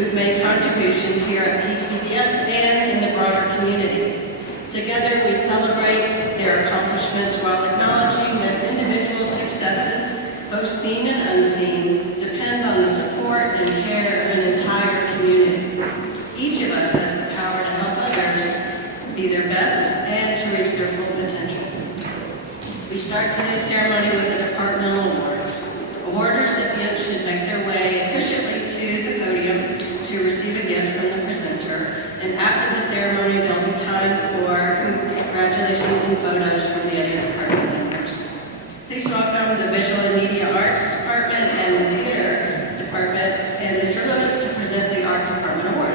who've made contributions here at PCBS and in the broader community. Together, we celebrate their accomplishments while acknowledging that individual successes, both seen and unseen, depend on the support and care of an entire community. Each of us has the power to help others be their best and to reach their full potential. We start today's ceremony with the departmental awards. Award recipients should make their way efficiently to the podium to receive a gift from the presenter, and after the ceremony there'll be time for congratulations and photos from the other department members. Please welcome the Visual and Media Arts Department and the Theater Department and Mr. Lewis to present the Art Department Award.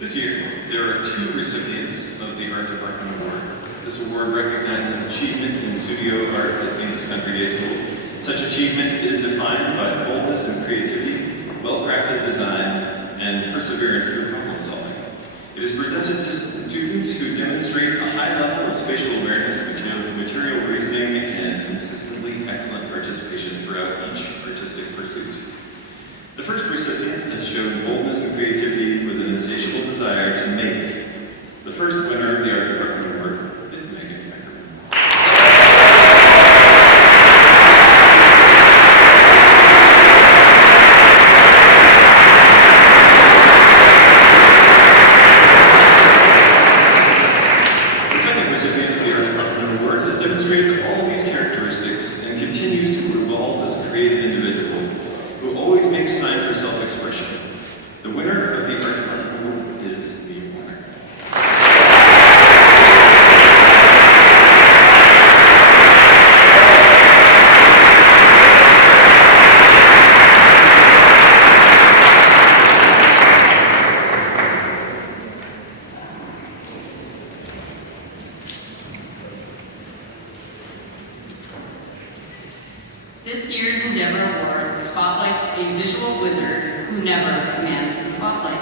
This year, there are 2 recipients of the Art Department Award. This award recognizes achievement in studio arts at English Country Day School. Such achievement is defined by boldness and creativity, well-crafted design, and perseverance through problem solving. It is presented to students who demonstrate a high level of spatial awareness, material reasoning, and consistently excellent participation throughout each artistic pursuit. The first recipient has shown boldness and creativity with an insatiable desire to make. The first winner of the Art Department Award is Megan Beckerman. The second recipient of the Art Department Award has demonstrated all these characteristics and continues to evolve as a creative individual who always makes time for self-expression. The winner of the Art Department Award is the winner. This year's Endeavor Award spotlights a visual wizard who never commands the spotlight.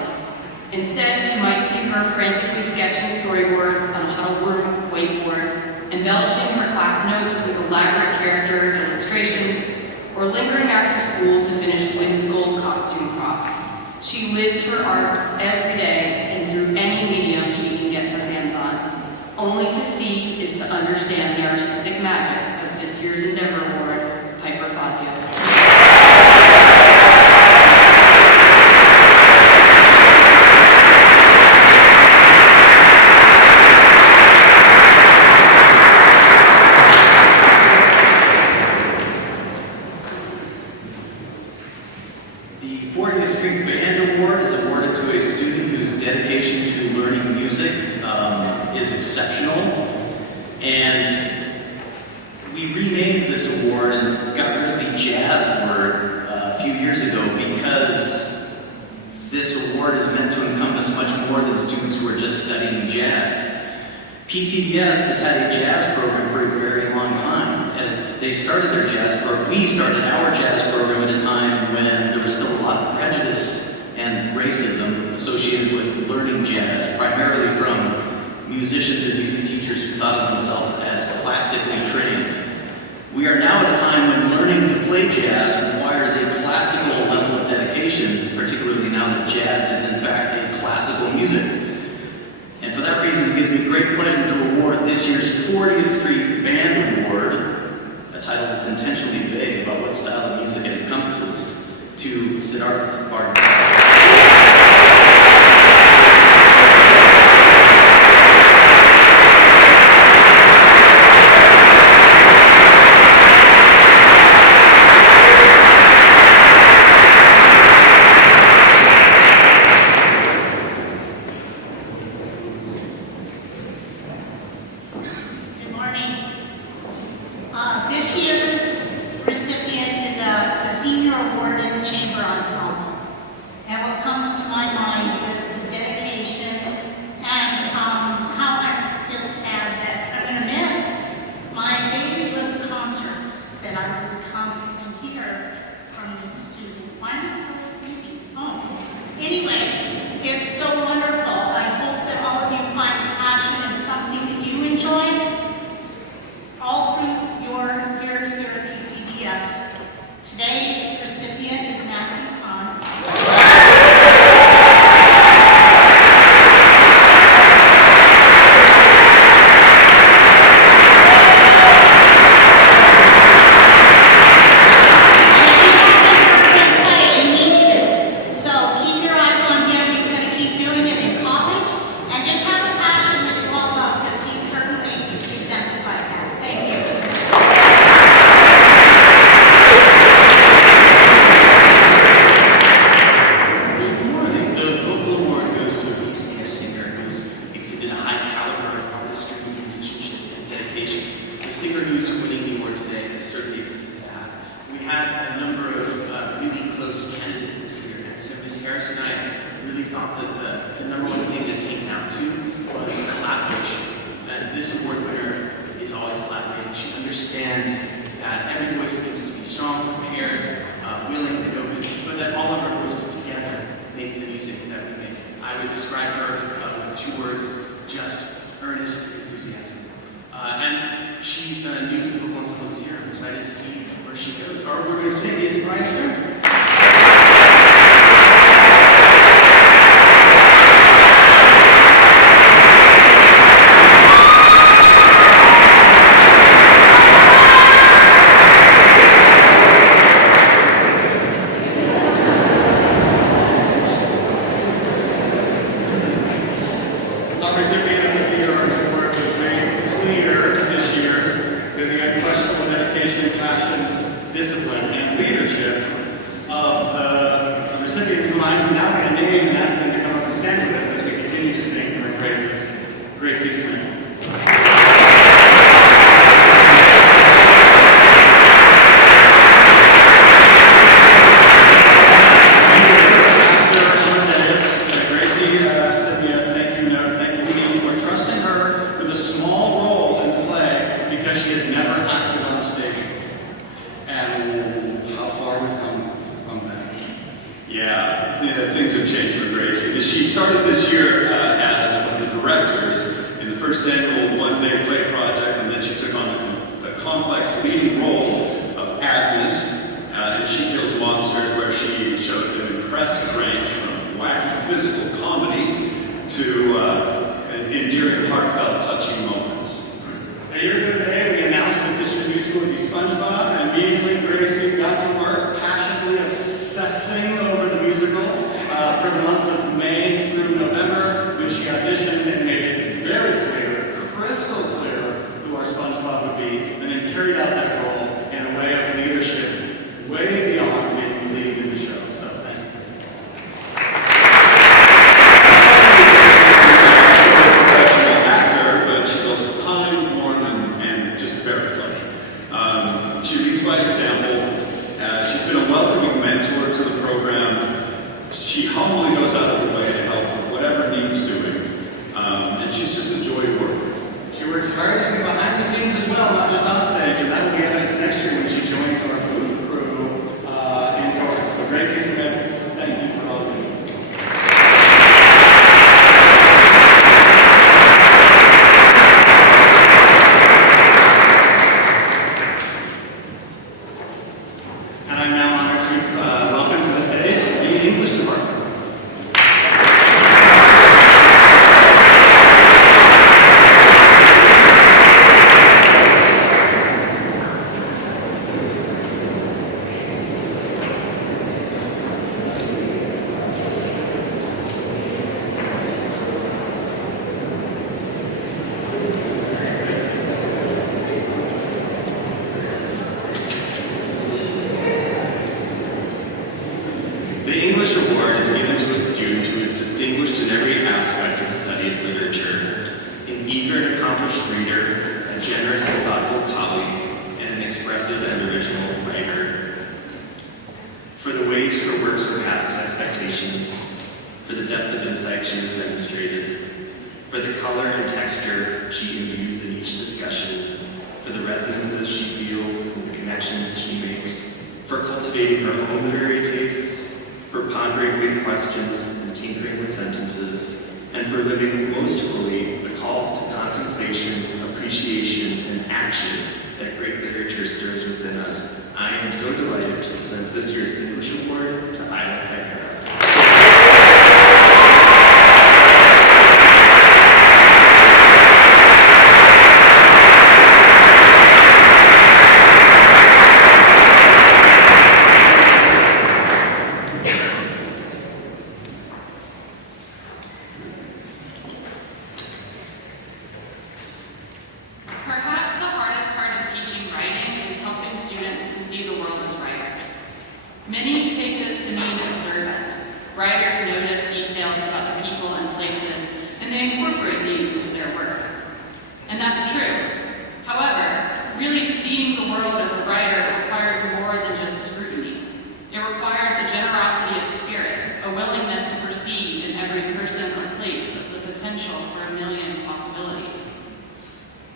Instead, you might see her frantically sketching storyboards on a huddle room whiteboard, embellishing her class notes with elaborate character illustrations, or lingering after school to finish whimsical costume props. She lives her art every day and through any medium she can get her hands on. Only to see is to understand the artistic magic of this year's Endeavor Award, Piper Fazio. The 40th Street Band Award is awarded to a student whose dedication to learning music is exceptional. And we renamed this award and got rid of the jazz word a few years ago because this award is meant to encompass much more than students who are just studying jazz. PCBS has had a jazz program for a very long time, and they started their jazz program. We started our jazz program at a time when there was still a lot of prejudice and racism associated with learning jazz, primarily from musicians and music teachers who thought of themselves as classically trained. We are now at a time when learning to play jazz requires a classical level of dedication, particularly now that jazz is in fact a classical music. And for that reason, it gives me great pleasure to award this year's 40th Street Band Award, a title that's intentionally vague about what style of music it encompasses, to Siddharth Bardhan. This year's recipient is a senior award in the chamber ensemble. singer who's winning the award today has certainly exceeded that. We had a number of really close candidates this year, and so Ms. Harris and I really thought that the number one thing that came down to was collaboration. And this award winner is always collaborating. She understands that every voice needs to be strong, prepared, willing, and open, but that all of our voices together make the music that we make. I would describe her with two words: just earnest enthusiasm. And she's new to the Once Upon a Year. I'm excited to see where she goes. Our award winner today is Bryce Stern. Our recipient of the Theater Arts Award was made clear this year that the unquestionable dedication and passion, discipline, and leadership of the recipient, who I'm now going to name and ask them to come up and stand with us as we continue to sing her praises, Gracie Smith. Things have changed for Gracie. She started this year as one of the directors in the first annual one-day play project, and then she took on the complex leading role of Agnes in She Kills Monsters, where she showed an impressive range from wacky physical comedy to endearing, heartfelt, touching moments. A year ago today, we announced that this year's musical would be SpongeBob, and immediately Gracie got to work passionately obsessing over the musical for the months of May through November, when she auditioned and made it very clear, crystal clear, who our SpongeBob would be, and then carried out that role in a way of leadership way beyond making the lead in the show. So thank you. Professional actor, but she's also kind, warm, and just very funny. She leads by example. She's been a welcoming mentor to the program. She humbly goes out of her way to help with whatever needs doing, and she's just a joy to work with. She works tirelessly behind the scenes as well, not just on stage, and that will be evidence next year when she joins our booth crew in Georgia. So Gracie Smith, thank you for all of you. And I'm now honored to welcome to the stage the English department. The English Award is given to a student who is distinguished in every aspect of the study of literature: an eager and accomplished reader, a generous and thoughtful colleague, and an expressive and original writer. For the ways her work surpasses expectations, for the depth of insight she has demonstrated, for the color and texture she imbues in each discussion, for the resonances she feels and the connections she makes, for cultivating her own literary tastes, for pondering big questions and tinkering with sentences, and for living most fully the calls to contemplation, appreciation, and action that great literature stirs within us. I am so delighted to present this year's English Award to Isla Kagera. Perhaps the hardest part of teaching writing is helping students to see the world as writers. Many take this to mean observant. Writers notice details about the people and places, and they incorporate these into their work. And that's true. However, for a million possibilities.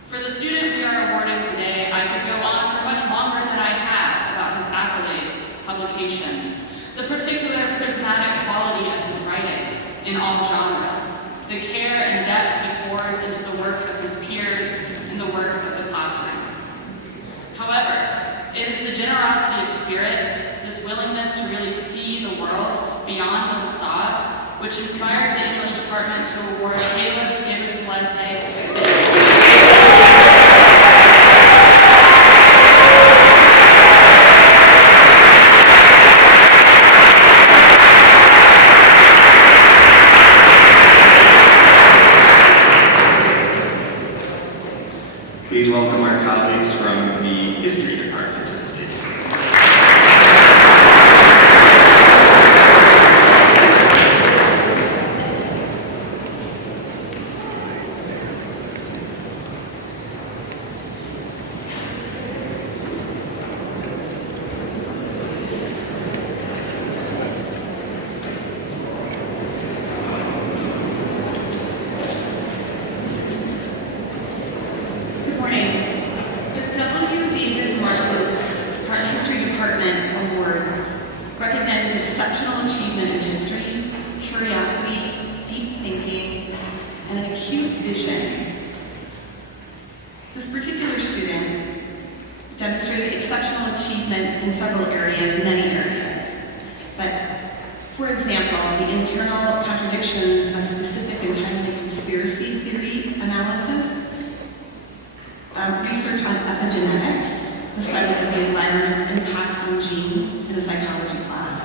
For the student we are awarding today, I could go on for much longer than I have about his accolades, publications, the particular prismatic quality of his writing in all genres, the care and depth he pours into the work of his peers and the work of the classroom. However, it is the generosity of spirit, this willingness to really see the world beyond the facade, which inspired the English department to award Caleb Gibbers-Lesay Please welcome our colleagues from the History Department to the stage. Good morning. The W. David Martin History Department Award recognizes exceptional achievement in history, curiosity, deep thinking, and an acute vision. This particular student demonstrated exceptional achievement in several areas, many areas. But, for example, the internal contradictions of specific and timely conspiracy theory analysis, research on epigenetics, the study of the environment's impact on genes in a psychology class.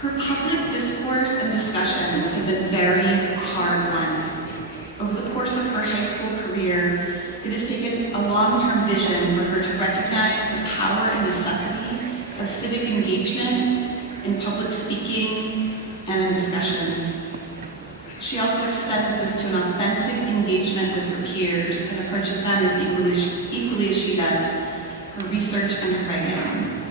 Her public discourse and discussions have been very hard-won. Over the course of her high school career, it has taken a long-term vision for her to recognize the power and necessity of civic engagement in public speaking and in discussions. She also extends this to an authentic engagement with her peers and approaches them as equally as she does her research and her writing.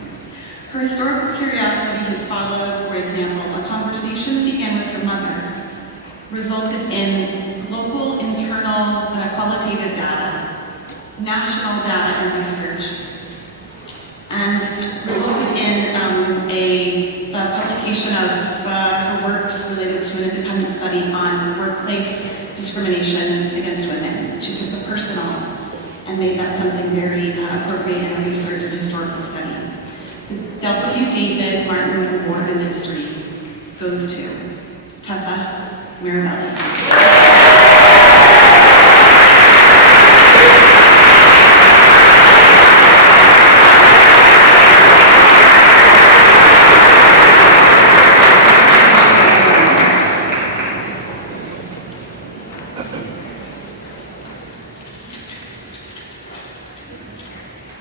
Her historical curiosity has followed, for example, a conversation that began with her mother, resulted in local, internal, qualitative data, national data and research, and resulted in a publication of her works related to an independent study on workplace discrimination against women. She took the personal and made that something very appropriate in her research and historical study. The W. David Martin Award in History goes to Tessa Mirabelli.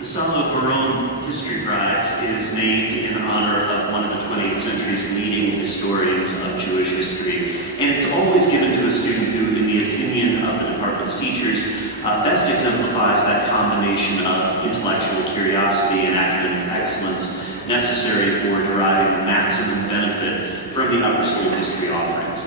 The Salo Baron History Prize is named in honor of one of the 20th century's leading historians of Jewish history, and it's always given to a student who, in the opinion of the department's teachers, best exemplifies that combination of intellectual curiosity and academic excellence necessary for deriving the maximum benefit from the upper school history offerings.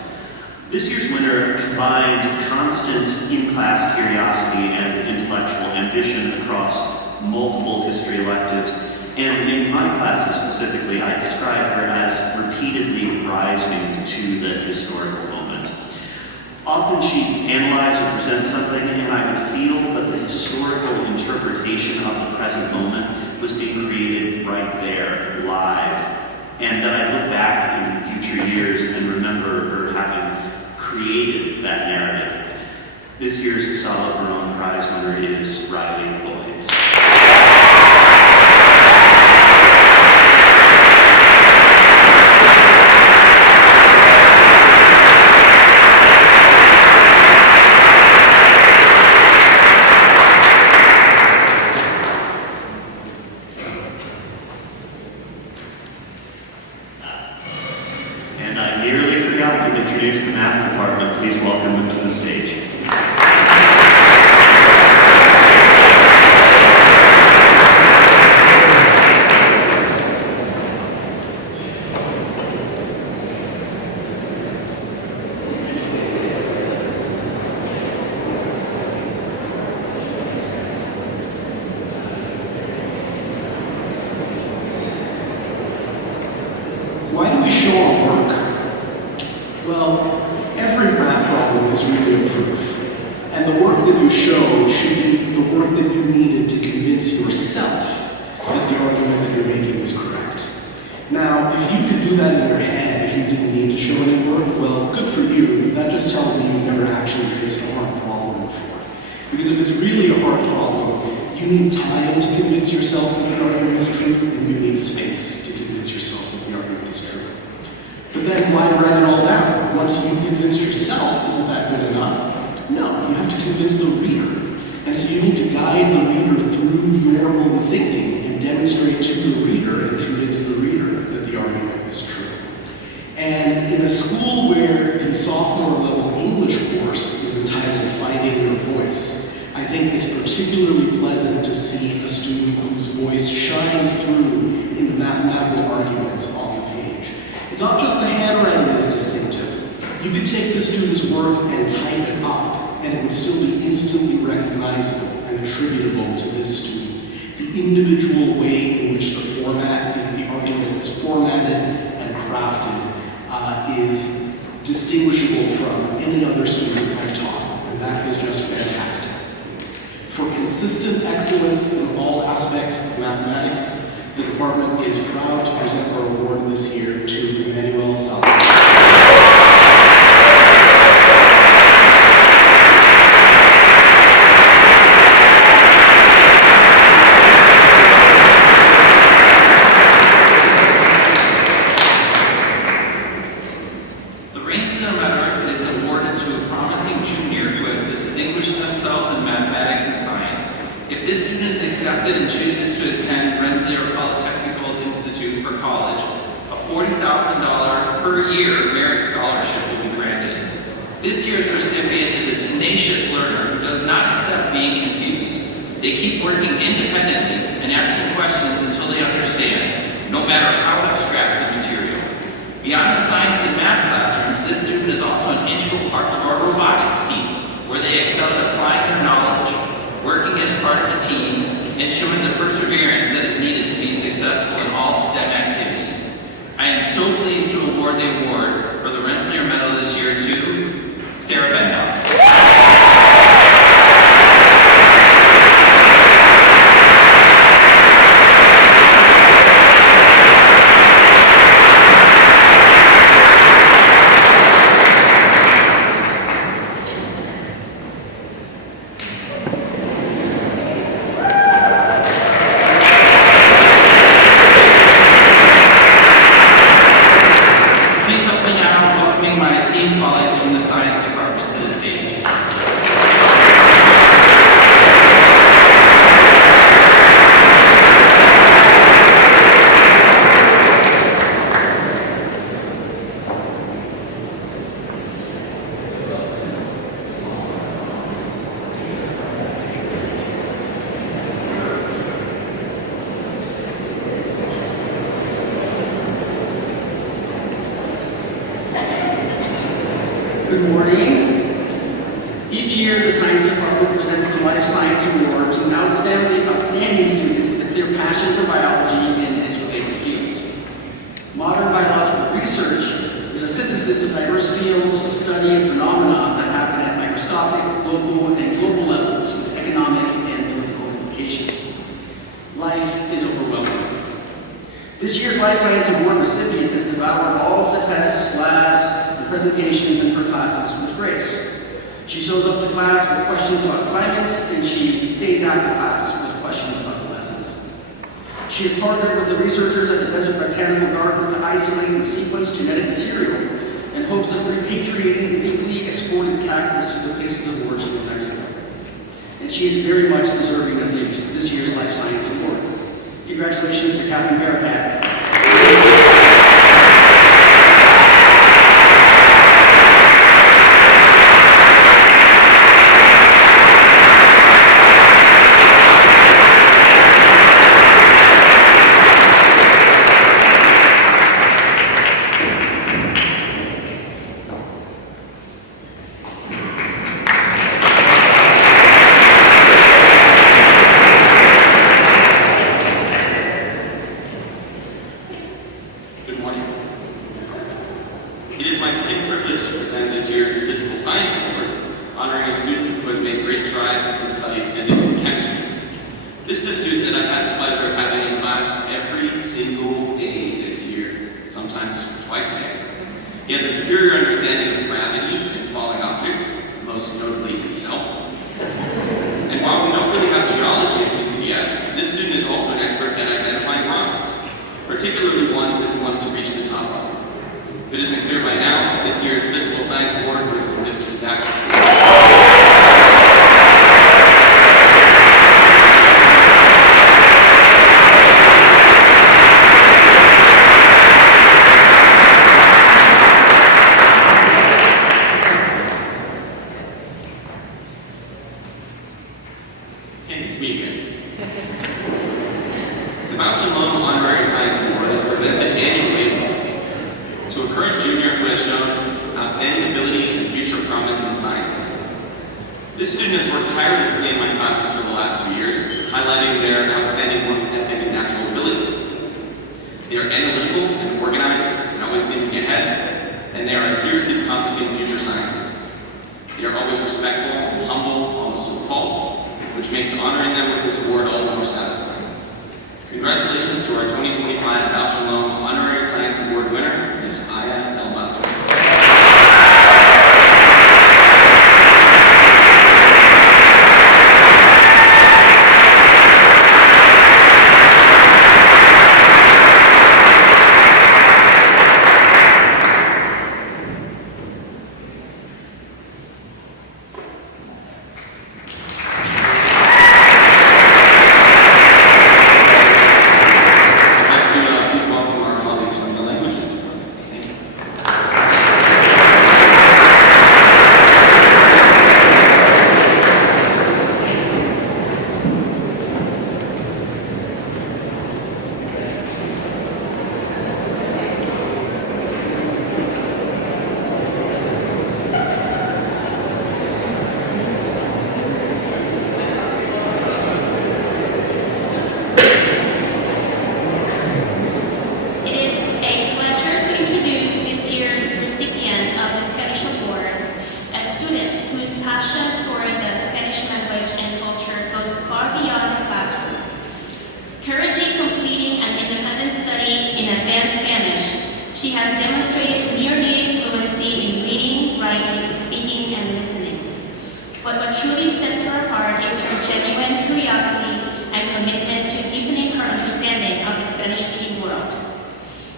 This year's winner combined constant in-class curiosity and intellectual ambition across multiple history electives, and in my classes specifically, I describe her as repeatedly rising to the historical moment. Often she'd analyze or present something, and I would feel that the historical interpretation of the present moment was being created right there, live, and that I look back in future years and remember her having created that narrative. This year's Salo Baron Prize winner is Riley Boyes. And I nearly forgot to introduce the math department. Please welcome them to the stage. that you showed should be the work that you needed to convince yourself that the argument that you're making is correct. Now, if you could do that in your head, if you didn't need to show any work, well, good for you, but that just tells me you've never actually faced a hard problem before. Because if it's really a hard problem, you need time to convince yourself that the argument is true, and you need space to convince yourself that the argument is true. But then why write it all down? Once you've convinced yourself, isn't that good enough? No, you have to convince the reader. And so you need to guide the reader through your own thinking and demonstrate to the reader and convince the reader that the argument is true. And in a school where the sophomore level English course is entitled Finding Your Voice, I think it's particularly pleasant to see a student whose voice shines through in the mathematical arguments on the page. It's not just the handwriting that's distinctive. You could take the student's work and type it up, and it would still be instantly recognizable and attributable to this student. The individual way in which the argument is formatted and crafted is distinguishable from any other student I've taught, and that is just fantastic. For consistent excellence in all aspects of mathematics, the department is proud to present our award this year to Emmanuel Salazar. And chooses to attend Rensselaer Polytechnical Institute for college, a $40,000 per year merit scholarship will be granted. This year's recipient is a tenacious learner who does not accept being confused. They keep working independently and asking questions until they understand, no matter how abstract the material. Beyond the science and math classrooms, this student is also an integral part to our robotics team, where they excel at applying their knowledge, working as part of a team, and showing the perseverance that is needed to be successful in all STEM activities. I am so pleased to award the award for the Rensselaer Medal this year to Sarah Bendow. Good morning. Each year, the Science Department presents the Life Science Award to an outstanding student with a clear passion for biology and its related fields. Modern biological research is a synthesis of diverse fields of study and phenomena that happen at microscopic, local, and global levels with economic and political implications. Life is overwhelming. This year's Life Science Award recipient has devoured all of the tests, labs, presentations in her classes with grace. She shows up to class with questions about assignments, and she stays after class with questions about the lessons. She has partnered with the researchers at the Desert Botanical Gardens to isolate and sequence genetic material in hopes of repatriating the legally exported cactus to the places of origin in Mexico. And she is very much deserving of this year's Life Science Award. Congratulations to Catherine Barakat. superior understanding of gravity and falling objects, most notably itself. And while we don't really have geology at PCBS, this student is also an expert at identifying rocks, particularly ones that he wants to reach the top of. If it isn't clear by now, this year's Physical Science Award goes to Mr. Zach. It's me again. The Bausch & Lomb Honorary Science Award is presented annually to a current junior who has shown outstanding ability and future promise in the sciences. This student has worked tirelessly in my classes for the last 2 years, highlighting their outstanding work ethic and natural ability. They are analytical and organized and always thinking ahead, and they are seriously promising future sciences. They are always respectful and humble, almost to a fault, which makes honoring them with this award all the more satisfying. Congratulations to our 2025 Bausch & Lomb Honorary Science Award winner, Ms. Aya Elmazer. She has demonstrated near-native fluency in reading, writing, speaking, and listening. But what truly sets her apart is her genuine curiosity and commitment to deepening her understanding of the Spanish-speaking world.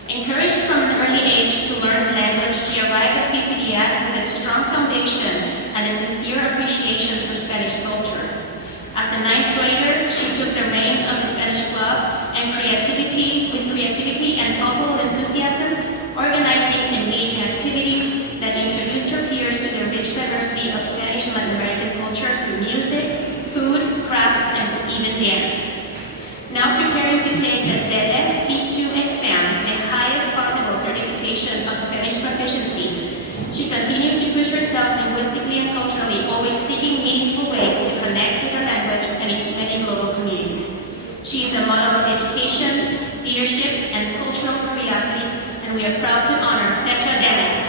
Encouraged from an early age to learn language, she arrived at PCBS with a strong foundation and a sincere appreciation for Spanish culture. As a ninth grader, she took the reins of the Spanish Club and with creativity and palpable enthusiasm, organizing and engaging activities that introduced her peers to the rich diversity of Spanish and Latin American culture through music, food, crafts, and even dance. Now preparing to take the DELE C2 exam, the highest possible certification of Spanish proficiency, she continues to push herself linguistically and culturally, always seeking meaningful ways to connect with the language and its many global communities. She is a model of dedication, leadership, and cultural curiosity, and we are proud to honor Petra DELE.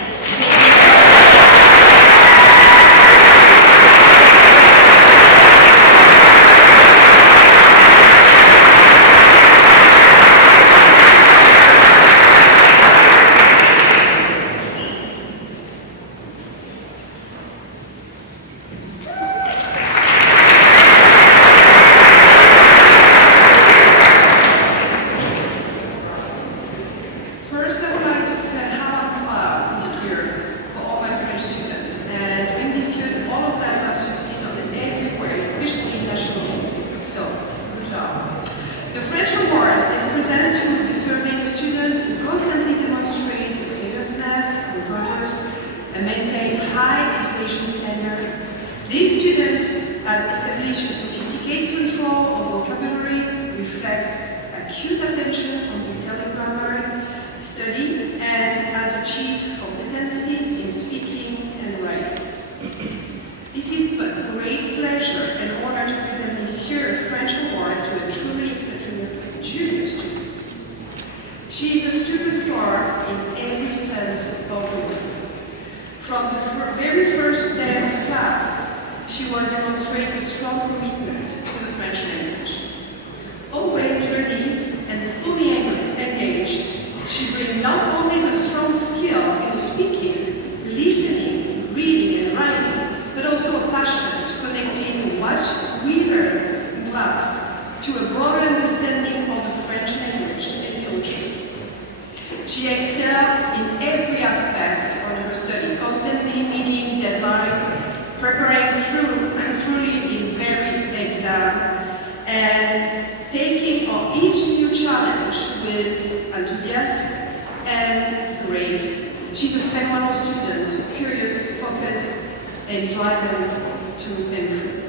She brings not only the strong skill in speaking, She excelled in every aspect of her study, constantly meeting deadlines, preparing thoroughly in very exam, and taking on each new challenge with enthusiasm and grace. She's a phenomenal student, curious, focused, and driven to improve.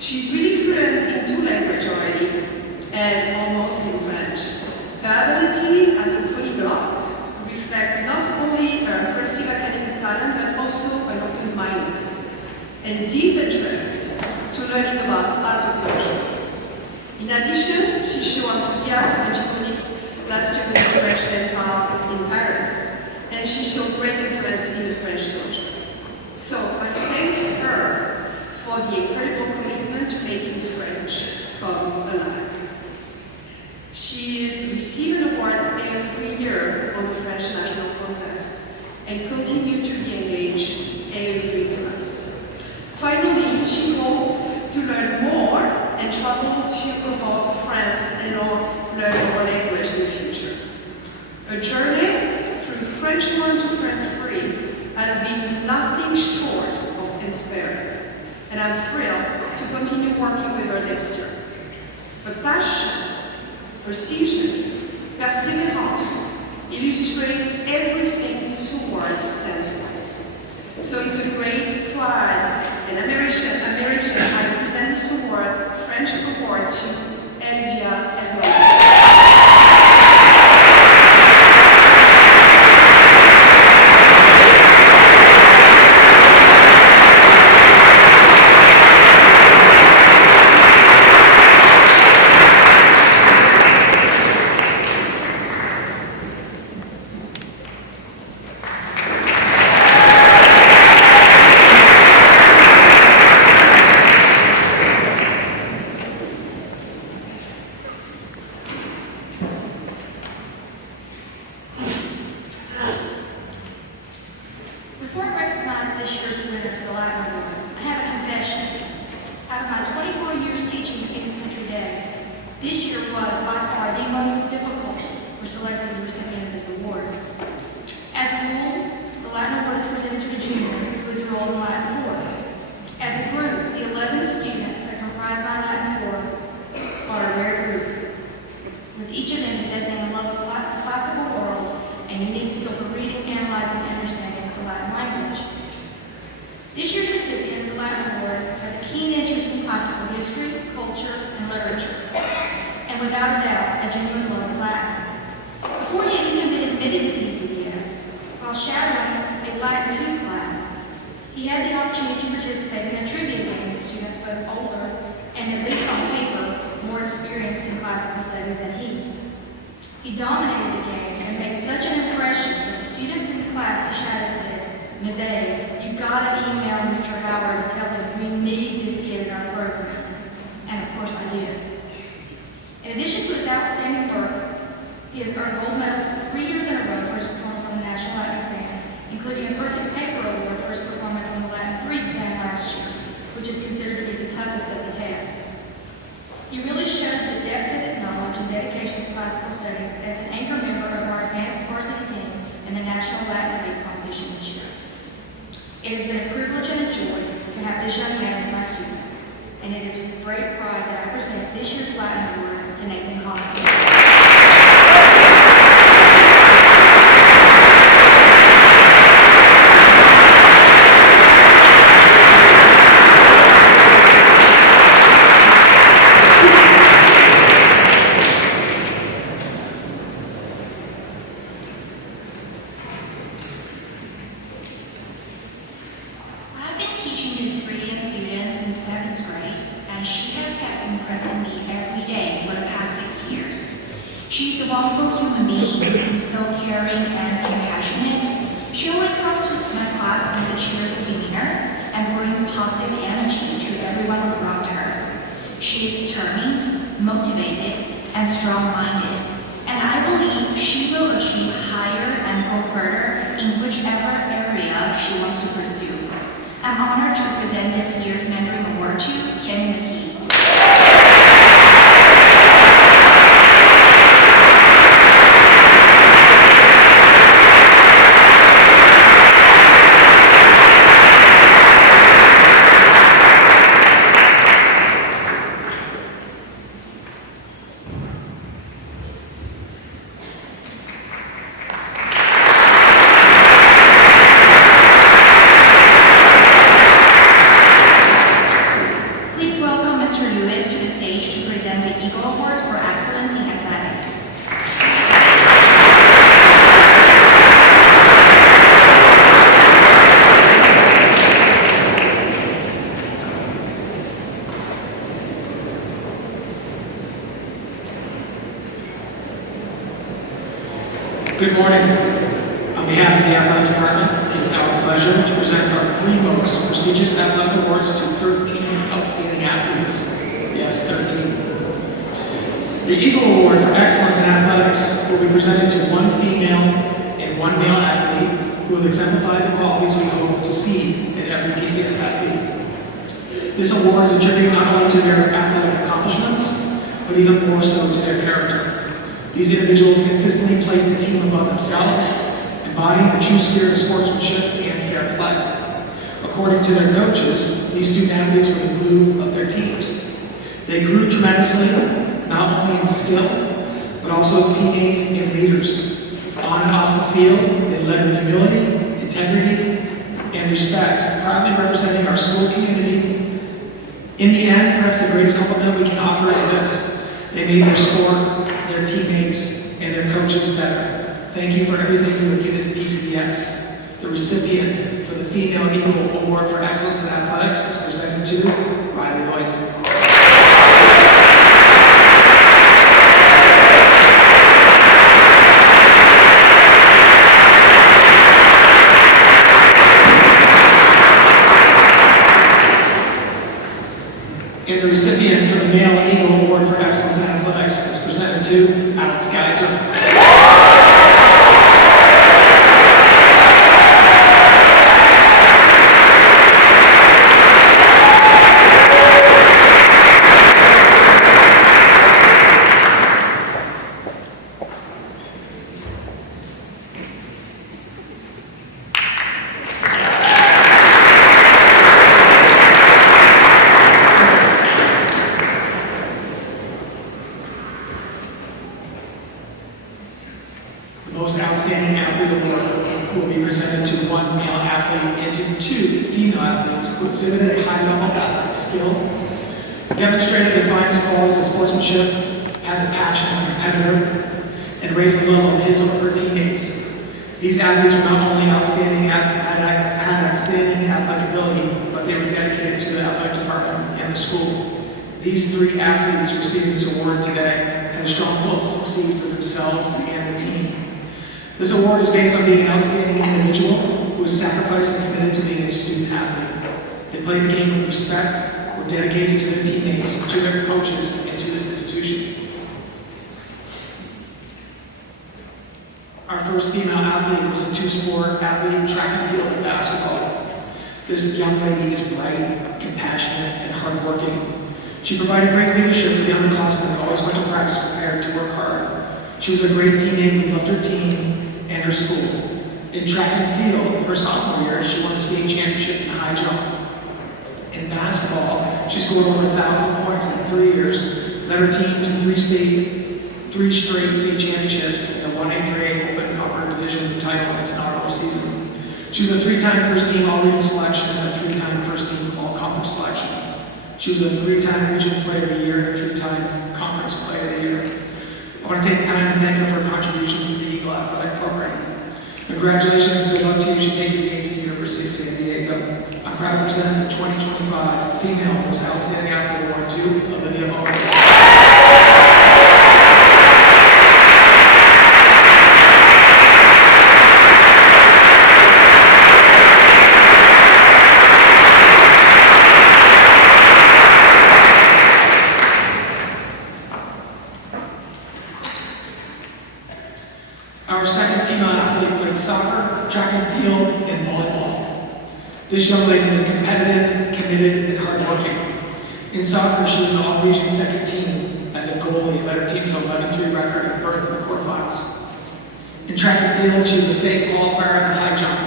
She's really fluent in 2 languages already, and almost in French. Her ability as a polyglot reflects not only her impressive academic talent, but also an open mindedness and deep interest to learning about other cultures. In addition, she showed enthusiasm when she colleagued last year with the French Empire in Paris, and she showed great interest in the French culture. So I thank her for the incredible commitment to making French come alive. She received an award every year on the French National Contest and continued to be engaged every class. Finally, she hoped to learn more and travel to abroad France and learn more language in the future. Her journey through French 1 to French 3 has been nothing short of inspiring, and I'm thrilled to continue working with her next year. Her passion, precision, perseverance illustrate everything this award stands for. So it's a great pride and admiration I present this award, French award, to Elvia Hermon. Before I recognize this year's winner for the Latin Award, I have a confession. Out of my 24 years teaching Kings Country Day, this year was by far the most difficult for selecting the recipient of this award. As a rule, the Latin Award is presented to a junior who is enrolled in Latin 4. As a group, the 11 students that comprise my Latin 4 are a rare group, with each of them possessing a love of the classical world and unique skill for reading, analyzing, and understanding the Latin language. This year's recipient of the Latin Award has a keen interest in classical history, culture, and literature, and without a doubt, a genuine love of Latin. Before he had even been admitted to PCDS, while shadowing a Latin 2 class, he had the opportunity to participate in a trivia game with students both older and, at least on paper, more experienced in classical studies than he. He dominated the game and made such an impression that the students in the class he shadowed said, "Ms. A, you gotta email Mr. Howard and tell him we need this kid in our program." And of course I did. In addition to his outstanding work, he has earned gold medals 3 years in a row for his performance on the National Latin Exam, including a Perfect Paper Award for his performance on the Latin 3 exam last year, which is considered to be the toughest of the tasks. He really showed the depth of his knowledge and dedication to classical studies as an anchor member of our advanced varsity team in the National Latin League competition this year. It has been a privilege and a joy to have this young man as my student, and it is with great pride that I present this year's Latin Award to Nathan Hopkins. I've been teaching Ms. Freedon students since 7th grade, and she has kept impressing me every day for the past 6 years. She's a wonderful human being who's so caring and compassionate. She always comes to my class with a cheerful demeanor and brings positive energy to everyone around her. She is determined, motivated, and strong-minded, and I believe she will achieve higher and go further in whichever area she wants to pursue. I'm honored to present this year's mentoring award to Ken McKee. Good morning. On behalf of the athletic department, it is our pleasure to present our 3 most prestigious athletic awards to 13 outstanding athletes. Yes, 13. The Eagle Award for Excellence in Athletics will be presented to 1 female and 1 male athlete who will exemplify the qualities we hope to see in every PCS athlete. This award is a tribute not only to their athletic accomplishments, but even more so to their character. These individuals consistently place the team above themselves, embodying the true spirit of sportsmanship and fair play. According to their coaches, these student athletes were the glue of their teams. They grew tremendously, not only in skill, but also as teammates and leaders. On and off the field, they led with humility, integrity, and respect, proudly representing our school community. In the end, perhaps the greatest compliment we can offer is this: they made their sport, their teammates, and their coaches better. Thank you for everything you have given to PCDS. The recipient for the Female Eagle Award for Excellence in Athletics is presented to Riley Lloyds. And the recipient for the Male Eagle Award for Excellence in Athletics is presented to Alex Geiser. The Most Outstanding Athlete Award will be presented to 1 male athlete and to 2 female athletes who exhibited a high level of athletic skill, demonstrated the finest qualities of sportsmanship, had the passion of a competitor, and raised the level of his or her teammates. These athletes were not only outstanding had outstanding athletic ability, but they were dedicated to the athletic department and the school. These 3 athletes receiving this award today had a strong will to succeed for themselves and the team. This award is based on being an outstanding individual who is sacrificed and committed to being a student athlete. They play the game with respect, were dedicated to their teammates, to their coaches, and to this institution. Our first female athlete was a 2-sport athlete, track and field and basketball. This young lady is bright, compassionate, and hardworking. She provided great leadership to the underclassmen and always went to practice prepared to work hard. She was a great teammate who loved her team and her school. In track and field, her sophomore year, she won a state championship in high jump. In basketball, she scored over 1,000 points in 3 years, led her team to 3 straight state championships and the 1A Open Copper Division title in its inaugural season. She was a 3-time first-team all-region selection and a 3-time first-team all-conference selection. She was a 3-time regional player of the year and a 3-time conference player of the year. I want to take the time to thank her for her contributions to the Eagle Athletic Program. Congratulations and good luck to you as you take your game to the University of San Diego. I'm proud to present the 2025 Female Most Outstanding Athlete Award to Olivia Owens. Our second female athlete played soccer, track and field, and volleyball. This young lady was competitive, committed, and hardworking. In soccer, she was an all-region second team as a goalie and led her team to an 11-3 record and berth in the quarterfinals. In track and field, she was a state qualifier in the high jump.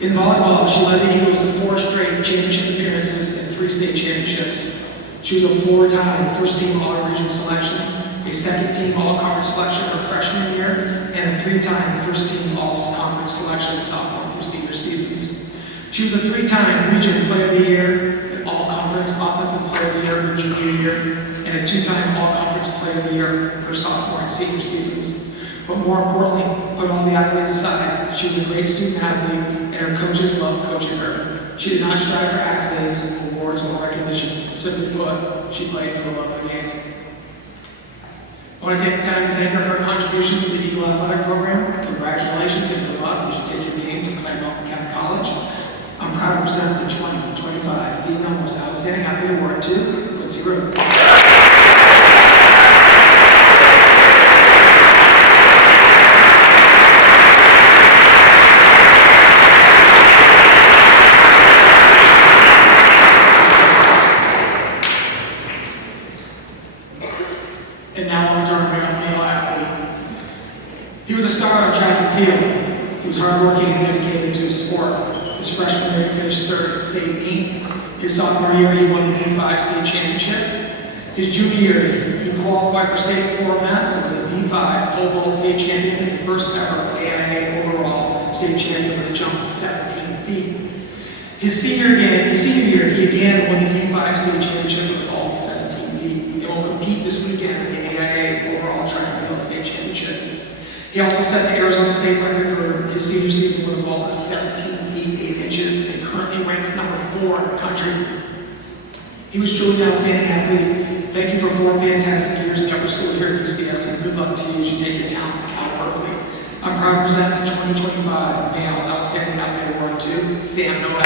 In volleyball, she led the Eagles to 4 straight championship appearances and 3 state championships. She was a 4-time first-team all-region selection, a second-team all-conference selection her freshman year, and a 3-time first-team all-conference selection sophomore through senior seasons. She was a 3-time region player of the year, an all-conference offensive player of the year her junior year, and a 2-time all-conference player of the year her sophomore and senior seasons. But more importantly, put all the athletes aside, she was a great student athlete, and her coaches loved coaching her. She did not strive for accolades, awards, or recognition. Simply put, she played for the love of the game. I want to take the time to thank her for her contributions to the Eagle Athletic Program. Congratulations and good luck as you take your game to Claremont McKenna College. I'm proud to present the 2025 Female Most Outstanding Athlete Award to Quincy Road. And now on to our male athlete. He was a star on track and field. He was hardworking and dedicated to his sport. His freshman year, he finished third at state meet. His sophomore year, he won the D5 state championship. His junior year, he qualified for state formats and was a D5 pole vault state champion and first ever AIA overall state champion with a jump of 17 feet. His senior year, he again won the D5 state championship with a vault of 17 feet. He will compete this weekend at the AIA overall track and field state championship. He also set the Arizona state record for his senior season with a vault of 17 feet 8 inches and currently ranks number 4 in the country. He was truly an outstanding athlete. Thank you for 4 fantastic years in upper school here at UCS, and good luck to you as you take your talents to Cal Berkeley. I'm proud to present the 2025 Male Outstanding Athlete Award to Sam Novak.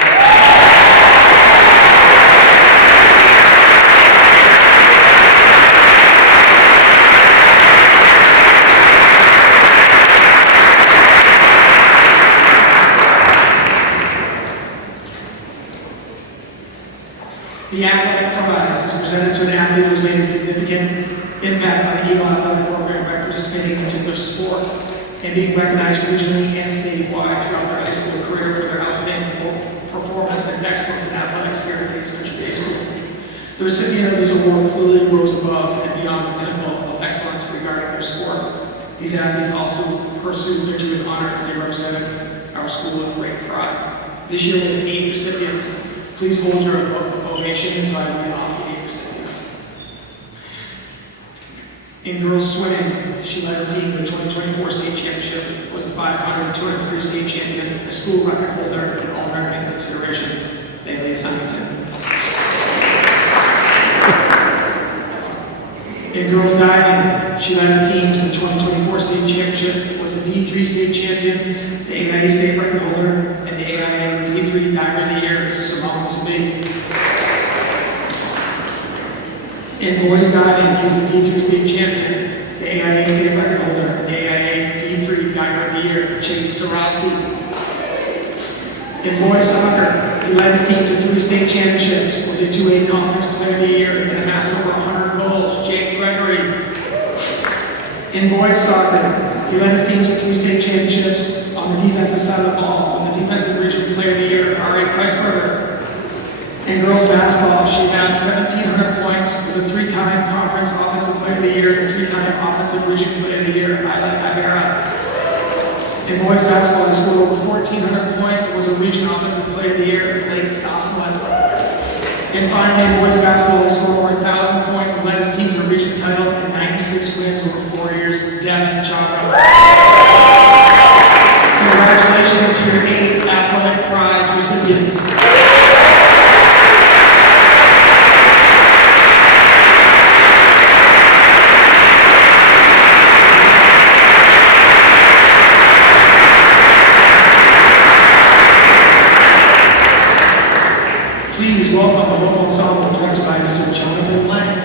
The Athletic Prize is presented to an athlete who has made a significant impact on the Eagle Athletic Program by participating in a particular sport and being recognized regionally and statewide throughout their high school career for their outstanding performance and excellence in athletics here at East Country Day School. The recipient of this award clearly rose above and beyond the pinnacle of excellence regarding their sport. These athletes also pursued victory with honor as they represented our school with great pride. This year we have 8 recipients. Please hold your ovation until I read off the 8 recipients. In girls swimming, she led her team to the 2024 state championship, was a 500 and 200 free state champion, a school record holder, and all-American consideration, Bailey Simonton. In girls diving, she led her team to the 2024 state championship, was a D3 state champion, the AIA state record holder, and the AIA D3 diver of the year, Simone Smith. In boys diving, he was a D3 state champion, the AIA state record holder, and the AIA D3 diver of the year, Chase Sorowski. In boys soccer, he led his team to 3 state championships, was a 2A conference player of the year, and amassed over 100 goals, Jake Gregory. In boys soccer, he led his team to 3 state championships on the defensive side of the ball, was a defensive region player of the year, R.A. Kreisberger. In girls basketball, she amassed 1,700 points, was a 3-time conference offensive player of the year, and 3-time offensive region player of the year, Isla Cabrera. In boys basketball, he scored over 1,400 points, was a region offensive player of the year, Blake Sosnowitz. And finally, in boys basketball, he scored over 1,000 points and led his team to a region title and 96 wins over 4 years, Devin Chara. Congratulations to your 8 athletic prize recipients. Please welcome the local ensemble directed by Mr. Jonathan Lang.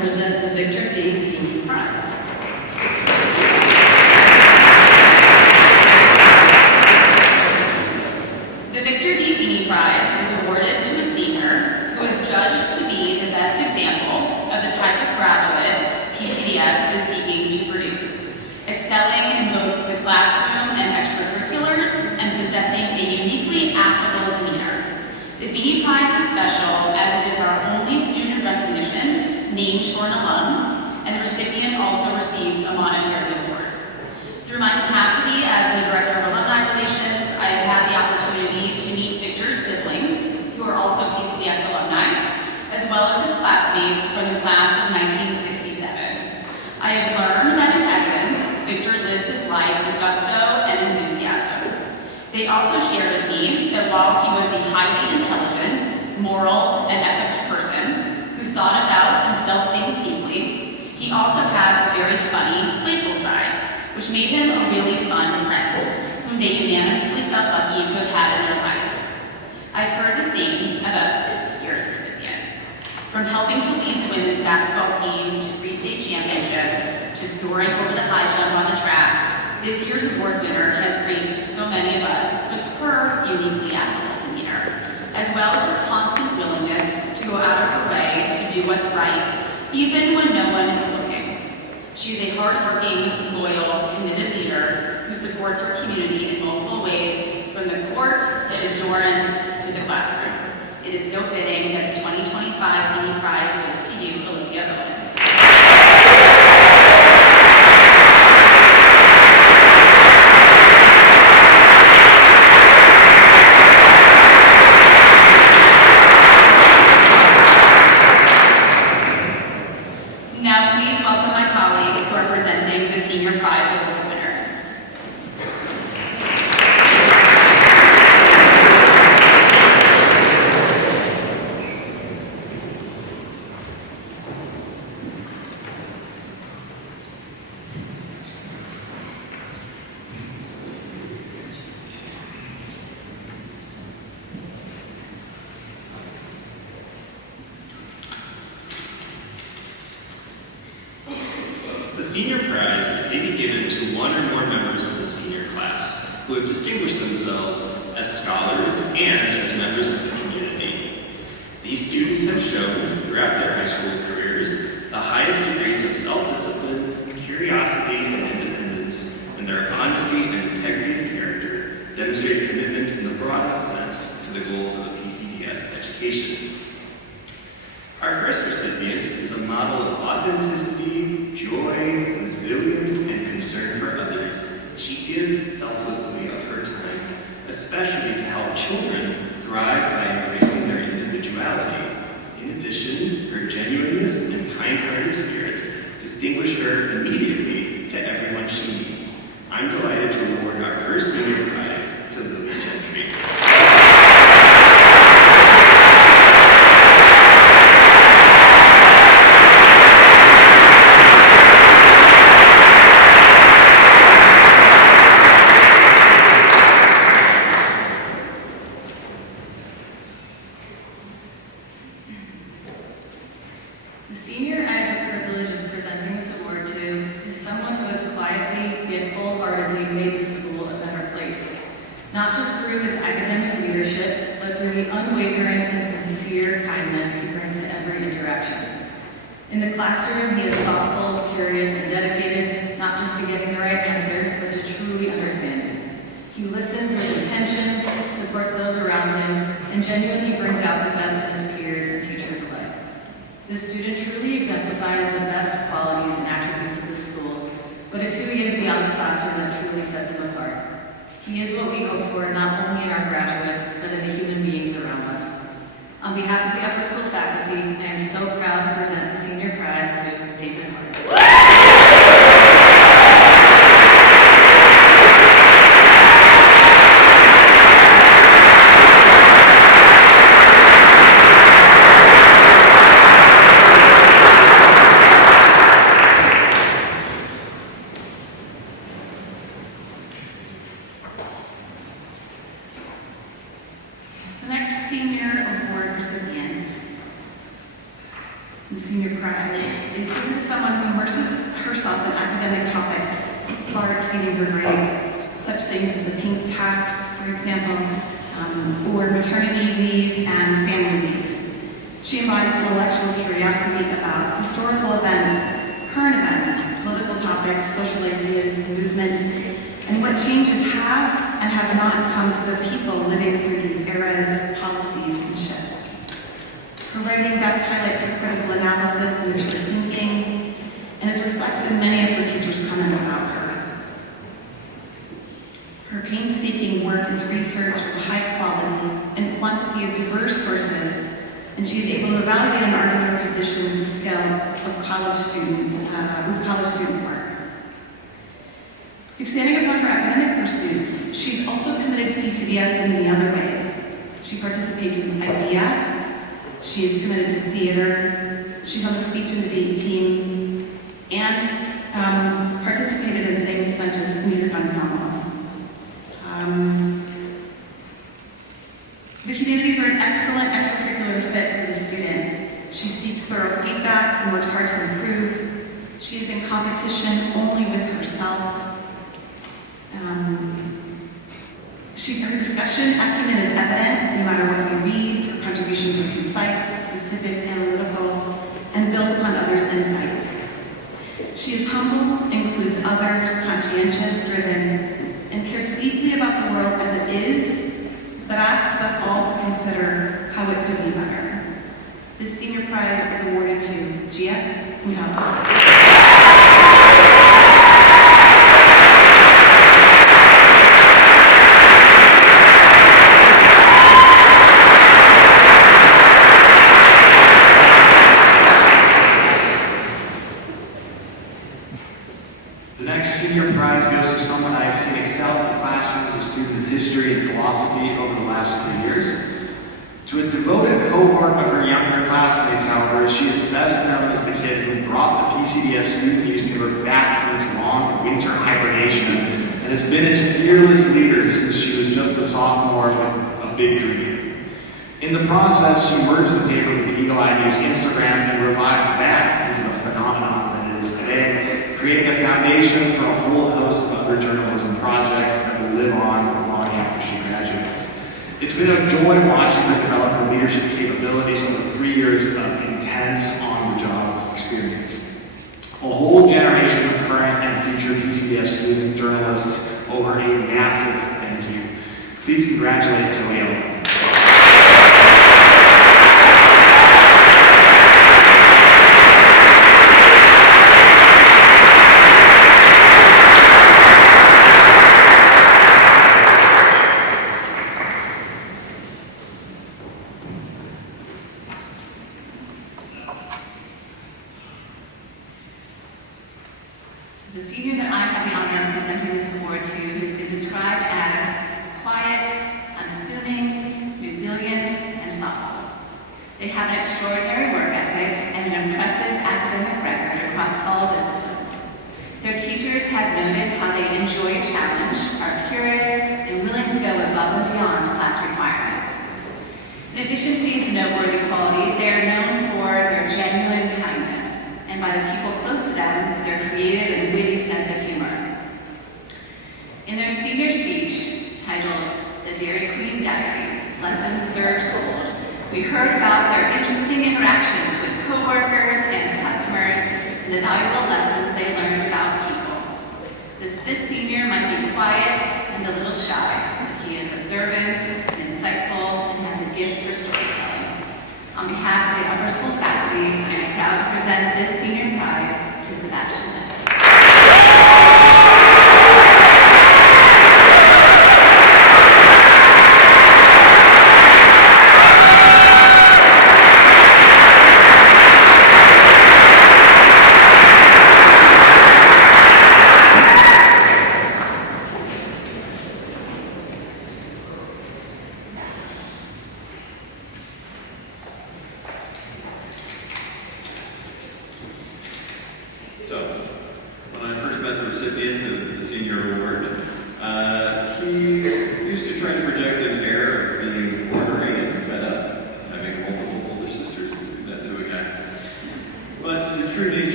present the Victor D. Feeney Prize. The Victor D. Feeney Prize is awarded to a senior who is judged to be the best example of the type of graduate PCDS is seeking to produce, excelling in both the classroom and extracurriculars and possessing a uniquely affable demeanor. The Feeney Prize is special as it is our only student recognition named for an alum, and the recipient also receives a monetary award. Through my capacity as the Director of Alumni Relations, I have had the opportunity to meet Victor's siblings, who are also PCDS alumni, as well as his classmates from the class of 1967. I have learned that in essence, Victor lived his life with gusto and enthusiasm. They also shared with me that while he was a highly intelligent, moral, and ethical person who thought about and felt things deeply, he also had a very funny, playful side, which made him a really fun friend, whom they unanimously felt lucky to have had in their lives. I've heard the same about this year's recipient. From helping to lead the women's basketball team to free state championships, to soaring over the high jump on the track, this year's award winner has graced so many of us with her uniquely affable demeanor, as well as her constant willingness to go out of her way to do what's right, even when no one is looking. She's a hardworking, loyal, committed leader who supports her community in multiple ways, from the court to Dorrance to the classroom. It is so fitting that the 2025 Feeney Prize goes to you, Olivia Owens. Now please welcome my colleagues who are presenting the Senior Prize Award winners. The Senior Prize may be given to one or more members of the senior class who have distinguished themselves as scholars and as members of the community. These students have shown throughout their high school careers the highest degrees of self-discipline, curiosity, and independence, and their honesty and integrity of character demonstrate commitment in the broadest sense to the goals of a PCDS education. Our first recipient is a model of authenticity, joy, resilience, and concern for others. She gives selflessly of her time, especially to help children thrive by embracing their individuality. In addition, her genuineness and kind-hearted spirit distinguish her immediately to everyone she meets. I'm delighted to award our first senior prize to Lily Gentry. The senior I have the privilege of presenting this award to is someone who has quietly yet wholeheartedly made the school a better place, not just through his academic leadership, but through the unwavering and sincere kindness he brings to every interaction. In the classroom, he is thoughtful, curious, and dedicated, not just to getting the right answer, but to truly understanding. He listens with attention, supports those around him, and genuinely brings out the best in his peers and teachers alike. This student truly exemplifies the best qualities and attributes of the school, but it's who he is beyond the classroom that truly sets him apart. He is what we hope for not only in our graduates, but in the human beings around us. On behalf of the upper school faculty, I am so proud to present the senior prize to David Hart. The next senior award recipient. The Senior Prize is given to someone who immerses herself in academic topics far exceeding her grade, such things as the pink tax, for example, or maternity leave and family leave. She embodies intellectual curiosity about historical events, current events, political topics, social ideas, movements, and what changes have and have not come to the people living through these eras, policies, and shifts. Her writing best highlights her critical analysis and mature thinking, and is reflected in many of her teachers' comments about her. Her painstaking work is research of high quality and quantity of diverse sources, and she is able to evaluate an argument or position with the skill of college student work. Expanding upon her academic pursuits, she's also committed to PCBS in many other ways. She participates in IDEA, she is committed to theater, she's on the speech and debate team, and participated in things such as music ensemble. The humanities are an excellent extracurricular fit for the student. She seeks thorough feedback and works hard to improve. She is in competition only with herself. Her discussion acumen is evident no matter what you read. Her contributions are concise, specific, analytical, and build upon others' insights. She is humble, includes others, conscientious, driven, and cares deeply about the world as it is, but asks us all to consider how it could be better. This senior prize is awarded to Gia Mutala. The next senior prize goes to someone I've seen excel in the classroom as a student of history and philosophy over the last 3 years. To a devoted cohort of her younger classmates, however, she is best known as the kid who brought the PCDS student newspaper back from its long winter hibernation and has been its fearless leader since she was just a sophomore with a big dream. In the process, she merged the paper with the Eagle Eye News Instagram and revived that into the phenomenon that it is today, creating a foundation for a whole host of other journalism projects that will live on long after she graduates. It's been a joy watching her develop her leadership capabilities over 3 years of intense on-the-job experience. A whole generation of current and future PCBS student journalists owe her a massive thank you. Please congratulate Zoe Ellen. The senior that I have the honor of presenting this award to has been described as quiet, unassuming, resilient, and thoughtful. They have an extraordinary work ethic and an impressive academic record across all disciplines. Their teachers have noted how they enjoy a challenge, are curious, and willing to go above and beyond class requirements. In addition to these noteworthy qualities, they are known for their genuine kindness, and by the people close to them, their creative and witty sense of humor. In their senior speech, titled The Dairy Queen Diaries, Lessons Served Cold, we heard about their interesting interactions with coworkers and customers and the valuable lessons they learned about people. This senior might be quiet and a little shy, but he is observant and insightful and has a gift for storytelling. On behalf of the upper school faculty, I am proud to present this senior prize to Sebastian Liss.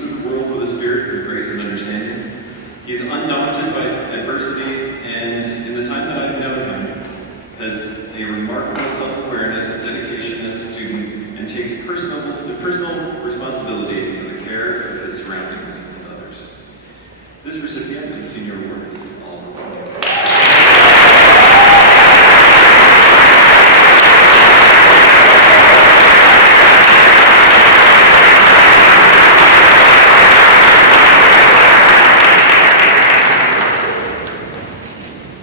the world with a spirit of grace and understanding. He is undaunted by adversity, and in the time that I've known him, has a remarkable self-awareness, dedication as a student, and takes the personal responsibility for the care of his surroundings and others. This recipient of the senior award is Oliver Whiting.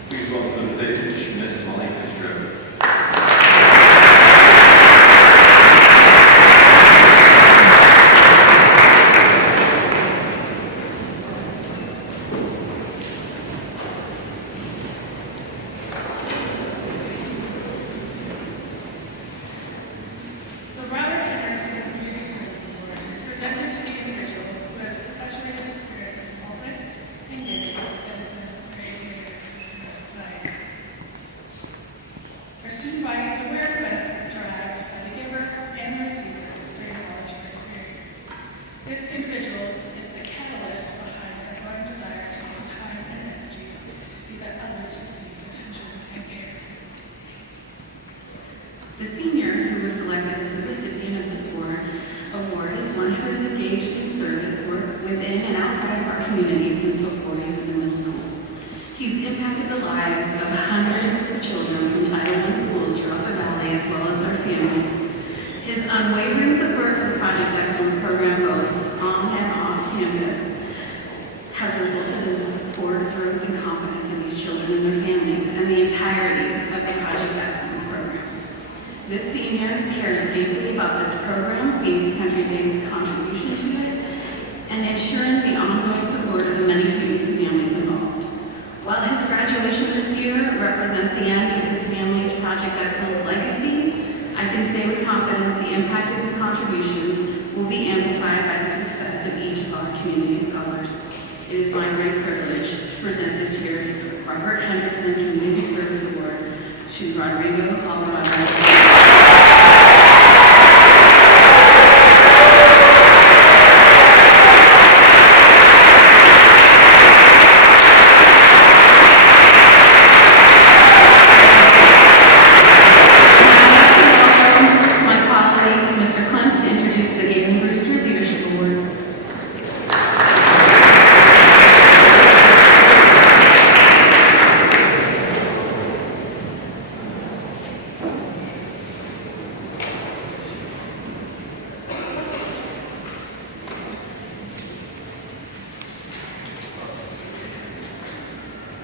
Please welcome to the stage Miss Molly Castro. The Robert Henderson Community Service Award is presented to the individual who has perpetuated the spirit of involvement and giving that is necessary to make a difference in our society. Our student body is aware of the benefits derived by the giver and the receiver during the college year experience. This individual is the catalyst behind our growing desire to make time and energy to see that others receive attention and care. The senior who was selected as the recipient of this award is one who has engaged in service work within and outside of our community since before he was in middle school. He's impacted the lives of hundreds of children from Title I schools throughout the valley as well as their families. His unwavering support for the Project Excellence program both on and off campus has resulted in the support, growth, and confidence in these children and their families and the entirety of the Project Excellence program. This senior cares deeply about this program, Phoenix Country Day's contribution to it, and ensuring the ongoing support of the many students and families involved. While his graduation this year represents the end of his family's Project Excellence legacy, I can say with confidence the impact of his contributions will be amplified by the success of each of our community scholars. It is my great privilege to present this year's Robert Henderson Community Service Award to Rodrigo Alvarado. My colleague, Mr. Klimt, to introduce the Galen Brewster Leadership Award.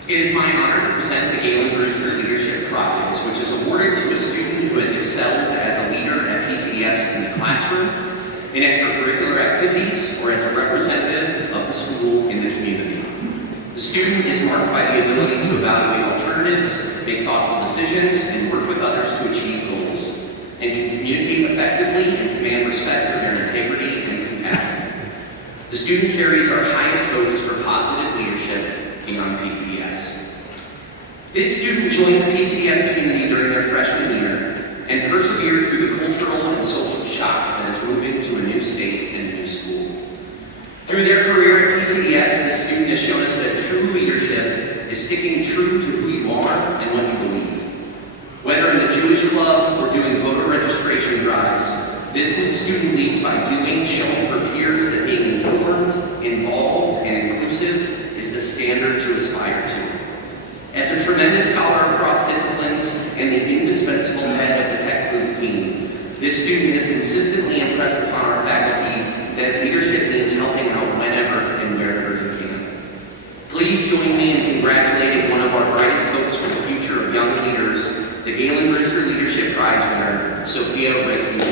It is my honor to present the Galen Brewster Leadership Prize, which is awarded to a student who has excelled as a leader at PCDS in the classroom, in extracurricular activities, or as a representative of the school in the community. The student is marked by the ability to evaluate alternatives, make thoughtful decisions, and work with others to achieve goals, and can communicate effectively and command respect for their integrity and compassion. The student carries our highest hopes for positive leadership beyond PCDS. This student joined the PCDS community during their freshman year and persevered through the cultural and social shock that is moving to a new state and a new school. Through their career at PCDS, this student has shown us that true leadership is sticking true to who you are and what you believe. Whether in the Jewish club or doing voter registration drives, this student leads by doing, showing her peers that being informed, involved, and inclusive is the standard to aspire to. As a tremendous scholar across disciplines and the indispensable head of the Tech Group team, this student has consistently impressed upon our faculty that leadership means helping out whenever and wherever you can. Please join me in congratulating one of our brightest hopes for the future of young leaders, the Galen Brewster Leadership Prize winner, Sophia Redkey.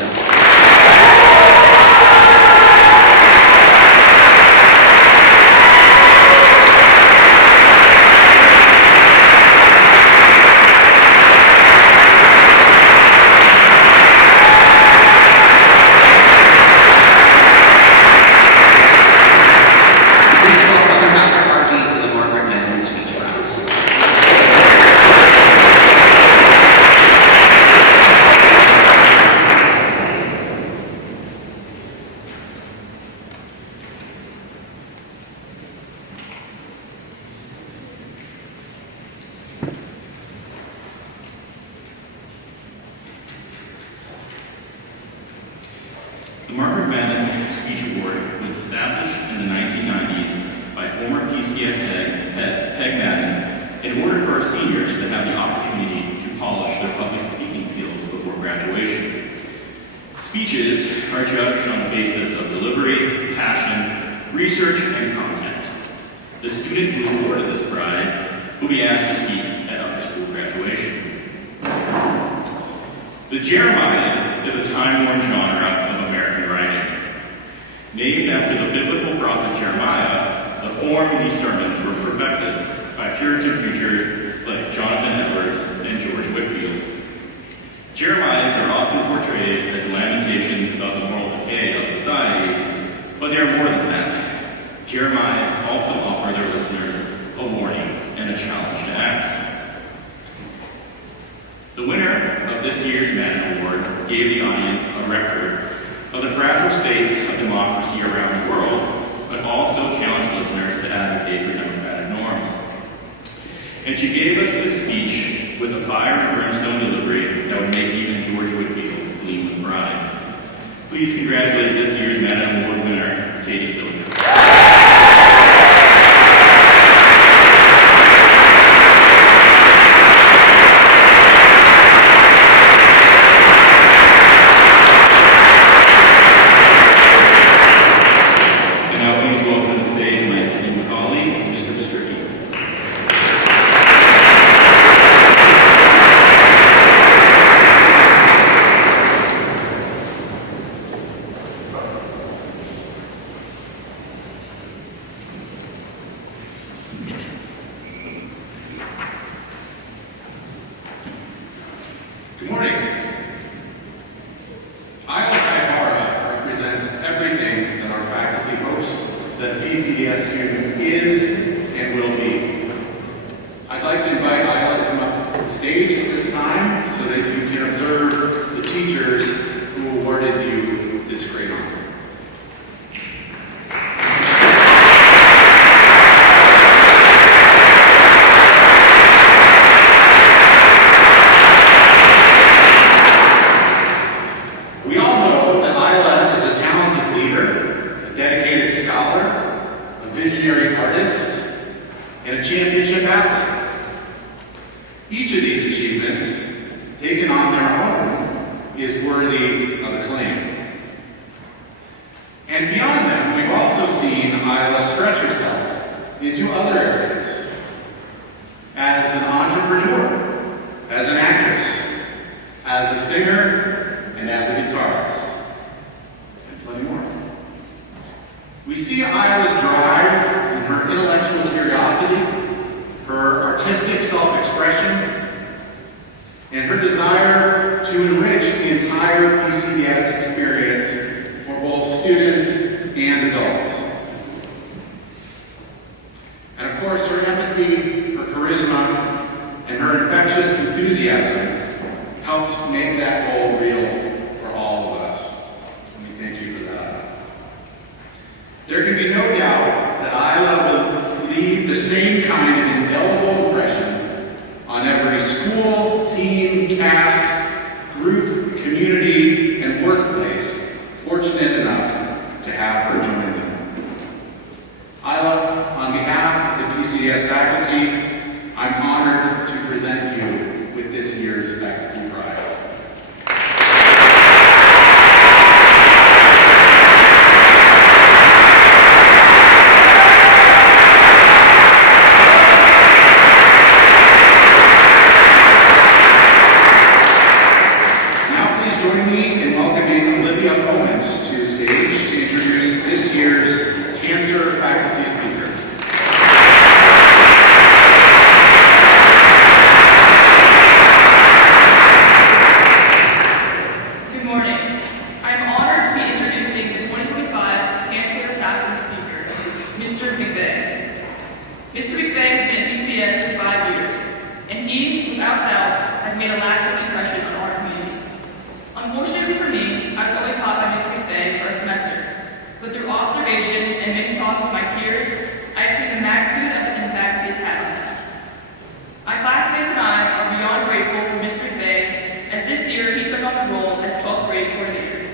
PCDS head, Peg Madden, in order for our seniors to have the opportunity to polish their public speaking skills before graduation. Speeches are judged on the basis of delivery, passion, research, and content. The student who is awarded this prize will be asked to speak at upper school graduation. The Jeremiad is a time-worn genre of American writing. Named after the biblical prophet Jeremiah, the form of these sermons were perfected by Puritan preachers like Jonathan Edwards and George Whitefield. Jeremiads are often portrayed as lamentations about the moral decay of society, but they are more than that. Jeremiads also offer their listeners a warning and a challenge to act. The winner of this year's Madden Award gave the audience a record of the fragile state of democracy around the world, but also challenged listeners to advocate for democratic norms. And she gave us this speech with a fire and brimstone delivery that would make even George Whitefield gleam with pride. Please congratulate this year's Madden Award winner, Katie Silver. Good morning. Isla Kaibara represents everything that our faculty hopes that a PCDS student is and will be. I'd like to invite Isla to come up to the stage at this time so that you can observe the teachers who awarded you this great honor. We all know that Isla is a talented leader, a dedicated scholar, a visionary artist, and a championship athlete. Each of these achievements, taken on their own, is worthy of acclaim. And beyond them, we've also seen Isla stretch herself into other areas. As an entrepreneur, as an actress, as a singer, and as a guitarist, and plenty more. We see Isla's drive and her intellectual curiosity, her artistic self-expression, and her desire to enrich the entire PCDS experience for both students and adults. And of course, her empathy, her charisma, and her infectious enthusiasm helped make that goal real for all of us. And we thank you for that. There can be no doubt that Isla will leave the same kind of indelible impression on every school, team, cast, group, community, and workplace fortunate enough to have her join them. Isla, on behalf of the PCDS faculty, I'm honored to present you with this year's faculty prize. Now please join me in welcoming Olivia Owens to the stage to introduce this year's cancer faculty speaker. Good morning. I'm honored to be introducing the 2025 Cancer Faculty Speaker, Mr. McVeigh. Mr. McVeigh has been at PCDS for 5 years, and he, without doubt, has made a lasting impression on our community. Unfortunately for me, I was only taught by Mr. McVeigh for a semester, but through observation and many talks with my peers, I have seen the magnitude of the impact he has had on them. My classmates and I are beyond grateful for Mr. McVeigh, as this year he took on the role as 12th grade coordinator.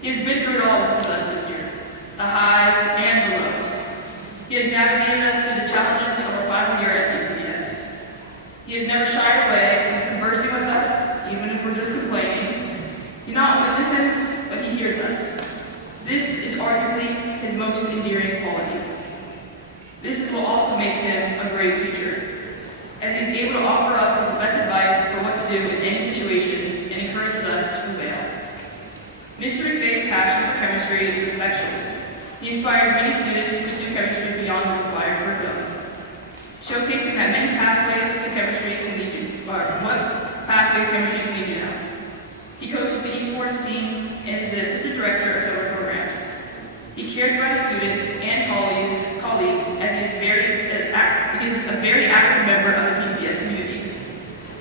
He has been through it all with us this year, the highs and the lows. He has navigated us through the makes him a great teacher, as he is able to offer up his best advice for what to do in any situation and encourages us to prevail. Mr. McVeigh's passion for chemistry is infectious. He inspires many students to pursue chemistry beyond the required curriculum, showcasing that many pathways to chemistry can lead you, or what pathways chemistry can lead you now. He coaches the esports team and is the assistant director of several programs. He cares about his students and colleagues as he is a very active member of the PCS community.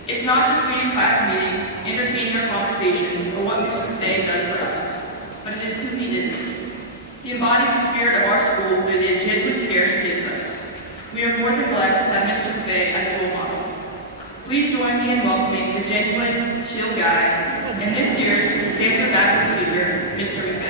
It's not just leading class meetings, entertaining our conversations, or what Mr. McVeigh does for us, but it is who he is. He embodies the spirit of our school with the genuine care he gives us. We are more than blessed to have Mr. McVeigh as a role model. Please join me in welcoming the genuine, chill guy, and this year's cancer backwards speaker, Mr. McVeigh.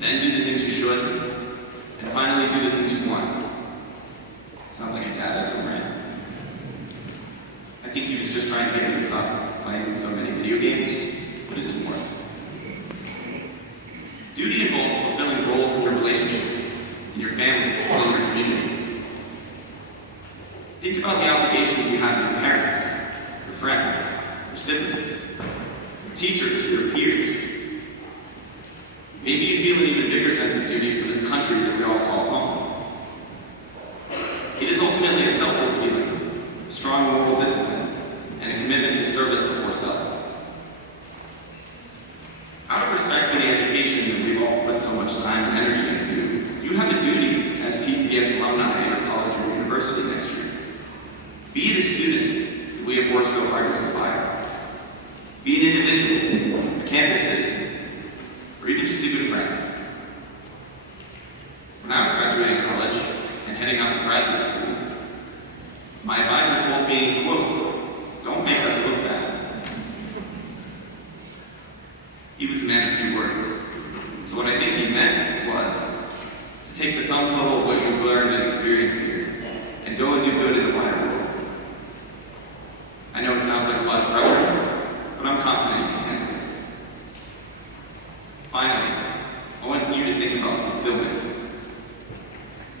then do the things you should, and finally do the things you want. Sounds like a dad as a rant. I think he was just trying to get me to stop playing so many video games, but it didn't work. Duty involves fulfilling roles in your relationships, in your family, and in your community. Think about the obligations you have to your parents, your friends, your siblings, your teachers, your peers. Maybe you feel an even bigger sense of duty for this country that we all call home. It is ultimately a selfless feeling, strong moral discipline, and a commitment to service before self. Out of respect for the education that we've all put so much time and energy into, you have a duty as PCDS alumni at your college or university next year. Be the student that we have worked so hard to inspire. Be an individual, a campus citizen, or even just a good friend. When I was graduating college and heading out to graduate school, my advisor told me, quote, "Don't make us look bad." He was a man of few words. So what I think he meant was to take the sum total of what you've learned and experienced here and go and do good in the wider world. I know it sounds like a lot of pressure, but I'm confident you can handle it. Finally, I want you to think about fulfillment.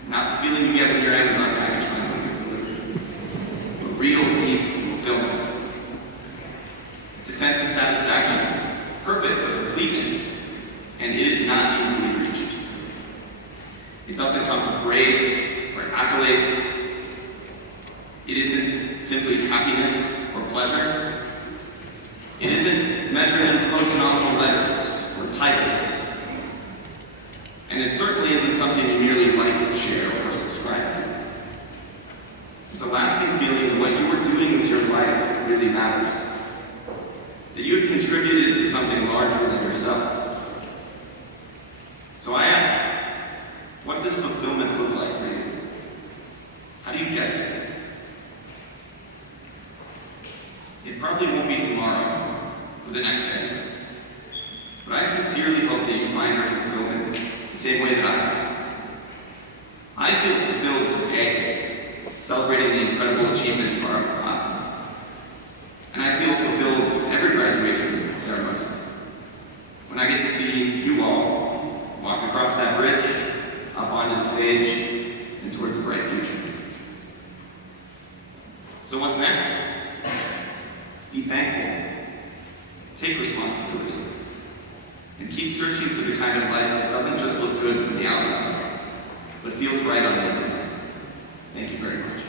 Not the feeling you get when your Amazon package finally gets delivered, but real, deep fulfillment. It's a sense of satisfaction, purpose, or completeness, and it is not easily reached. It doesn't come with grades or accolades. It isn't simply happiness or pleasure. It isn't measured in post-nominal letters or titles. And it certainly isn't something you merely like, share, or subscribe to. It's a lasting feeling that what you are doing with your life really matters. That you have contributed to something larger than yourself. So I ask, what does fulfillment look like for you? How do you get there? It probably won't be tomorrow or the next day. But I sincerely hope that you find your fulfillment the same way that I do. I feel fulfilled today, celebrating the incredible achievements of our upperclassmen. And I feel fulfilled every graduation ceremony. When I get to see you all walk across that bridge, up onto the stage, and towards a bright future. So what's next? Be thankful. Take responsibility. And keep searching for the kind of life that doesn't just look good from the outside, but feels right on the inside. Thank you very much.